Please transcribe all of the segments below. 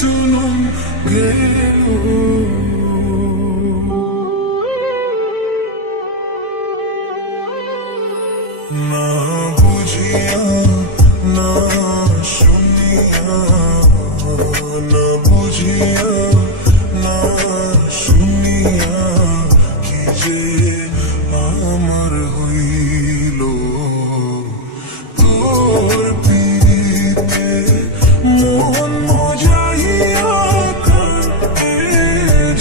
জনম গেল না বুঝিয়া না শুনিয়া না বুঝিয়া না শুনিয়া কি যে আমার হইল তোর পিড়িতে মন মজাইয়া কাটে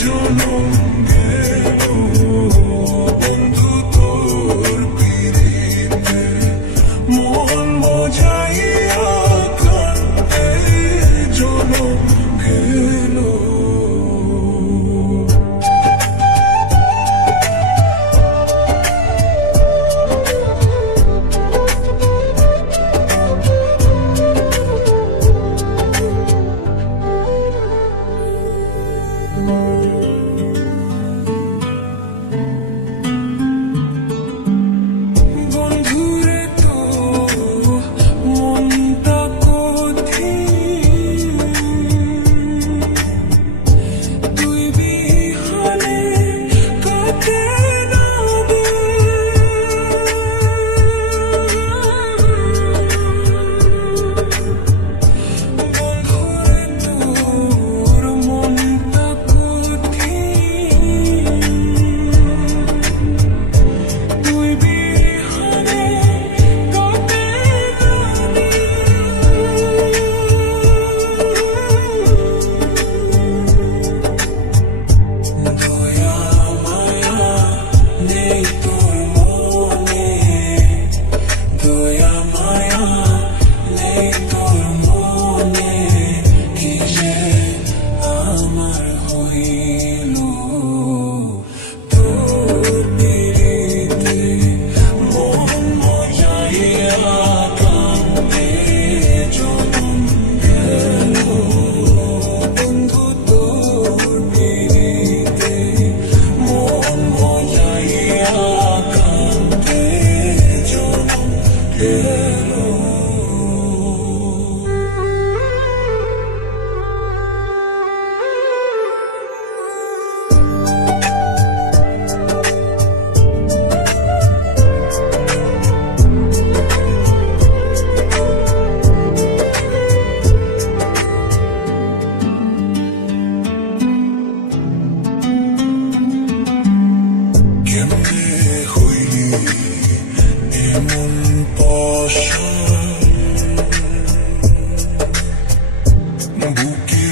জনম গেল বন্ধু তোর পিড়িতে মন মজাইয়া কাটে জনম গেল বন্ধুরে তো মনটা কোথি তুই বিহানে কাটে না রে বন্ধুরে তোর মনটা কোথি তুই বিহানে কাটে না রে দয়া মায়া নেই তোর মনে দয়া মায়া নেই তোর মনে কি যে আমার হইল তোর পিড়িতে মন মজাইয়া কান্দে জনম গেল বন্ধু তোর পিড়িতে মন মজাইয়া কান্দে জনম গেল কেমনে হইলি এমন পাশান বুকে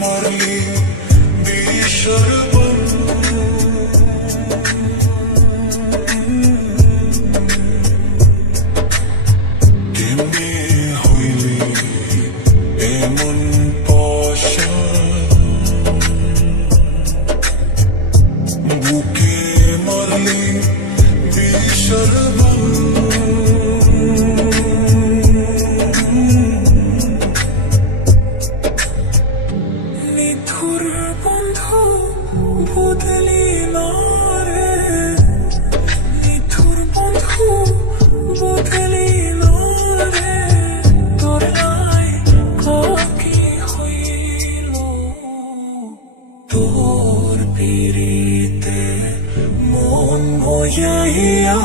মারলি বিষর কেমনে হইলি এমন পাশান বুকে মারলি বিষর নিথুর বন্ধু বদলি না রে নিথুর বন্ধু বদলি না রে তোর নাই কাকি হইল তোর পিড়িতে মন মজাইয়া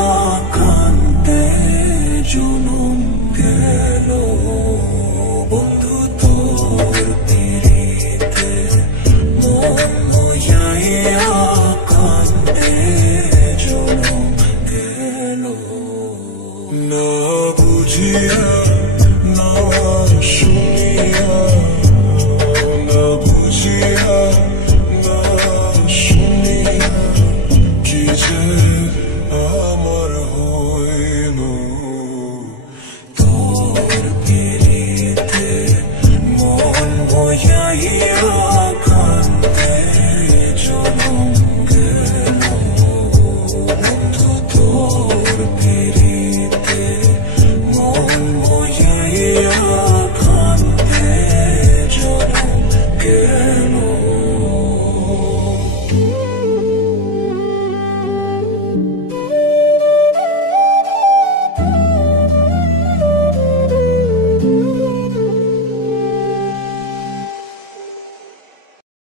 কান্দে জনম গেল বন্ধু তোর পিড়িতে মন মজাইয়া কান্দে জনম গেল না বুঝিয়া না শুনিয়া না বুঝিয়া না শুনিয়া কি যে আমার হইল তোর পিড়িতে মন মজাইয়া